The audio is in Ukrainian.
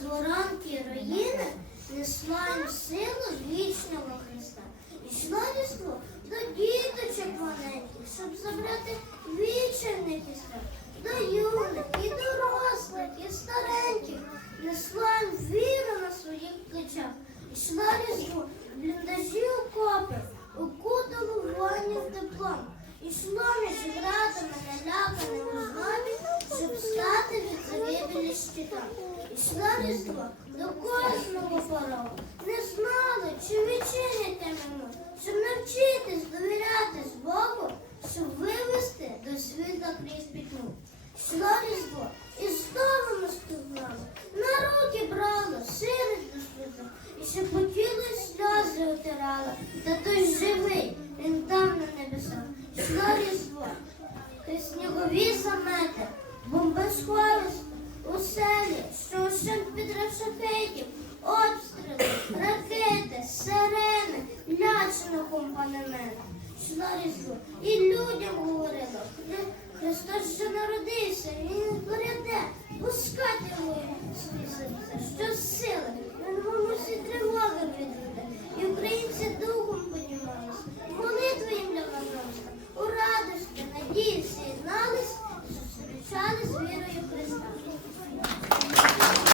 з раїни роїни несла їм силу вічного Христа. Ішло лісло до діточок маленьких, щоб забрати вічених із щитом. Ішла різдво до кожного порогу. Не знали, чи відчиняти йому, щоб навчитись довіряти з Богу, щоб вивести до світла крізь пітьму. Йшла різдво і знову наступала. На руки брала, сирить до сльозу, і шепотіли сльози отирала. Та той живий, він там на небесах. Йшла різдво, крізь снігові замети, від рашететів, обстріли, ракети, сирени, лячно компанемент. Шла різдво і людям говорила, Христос ще народився, Він поряде, пускати його свої серце, що сили, він вам усі тривоги відведе. І українці духом понімались, молитви їм для наносила, у радості, надії з'єднались, зустрічались вірою Христа.